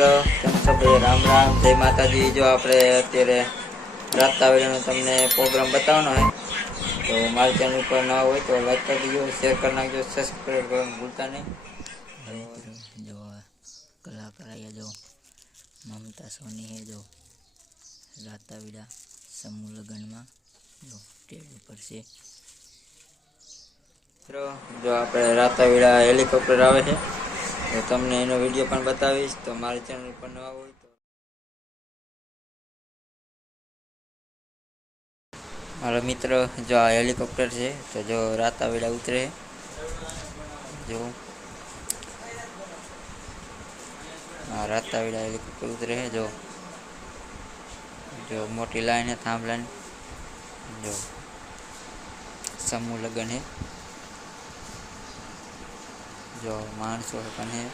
મિત્ર, કેમ છો ભાઈ? રામ રામ, જય માતાજી। જો આપણે અત્યારે રાતના વેળાનો તમને પ્રોગ્રામ બતાવવાનો હોય તો મારી ચેનલ પર ના હોય તો લાઈક કરી દીજો, શેર કરી નાખજો, સબસ્ક્રાઈબ કરવાનું ભૂલતા નહીં। મિત્રો જો કલાકાર આયા જો મમતા સોની હે જો રાતાવીડા સમૂહ લગ્નમાં જો સ્ટેજ ઉપર છે। મિત્રો જો આપણે રાતાવીડા હેલિકોપ્ટર આવે છે તો તમને એનો વિડીયો પણ બતાવીશ। તો મારી ચેનલ પર નવા હોય તો મારો મિત્ર જો આ હેલિકોપ્ટર છે તો જો રાતાવીડા ઉતરે જો રાતાવીડા હેલિકોપ્ટર ઉતરે જો जो मोटी लाइन है थाम लाइन जो समूह लगन है जो मानसो लगन है।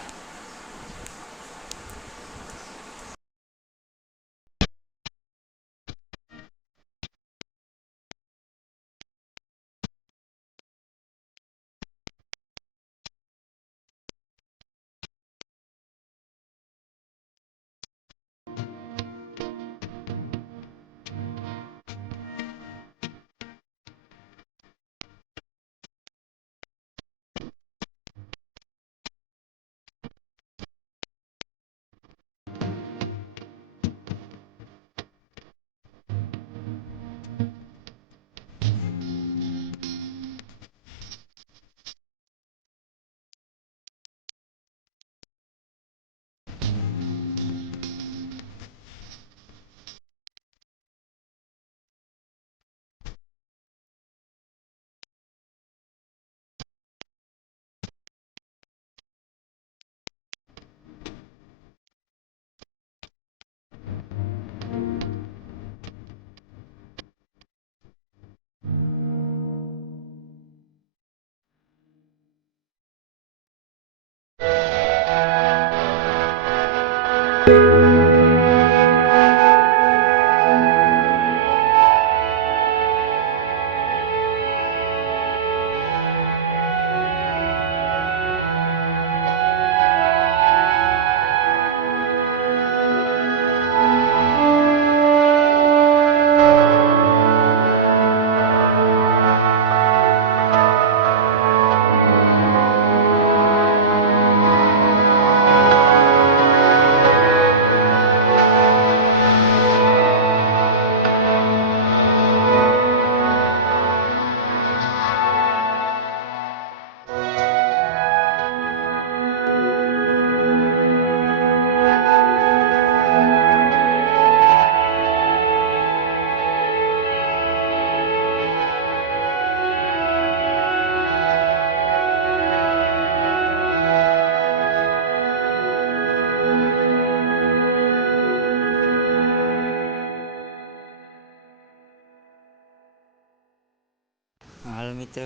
हाल मित्र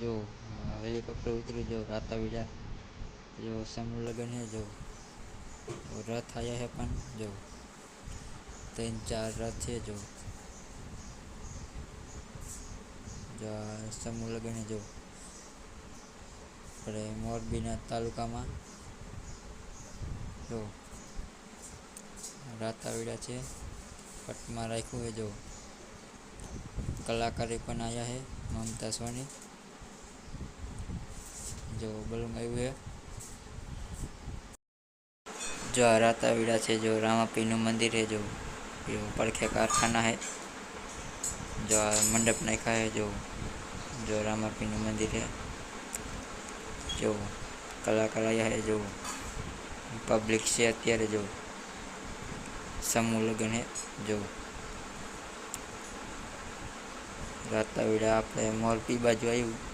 जो हेलीकॉप्टर उतरी जो रातावीड़ा जो समूह लगन है जो रथ आया है अपन जो 3-4 रथ है जो समूह लगन है जो मोरबीना तालुका में जो रातावीड़ा है पट में राख्યું है जो कलाकार पण आया है ममता सोनी जो बलून आयु है जो रातावीड़ा है जो रामापी नु मंदिर है जो पड़खे कारखाना है जो मंडप नाखा है जो रामापी नु मंदिर है जो कलाकार आया है जो पब्लिक से अत्यारे जो समूह लगन है जो रातावीड़ा આપણે મોરબી બાજુ આવ્યું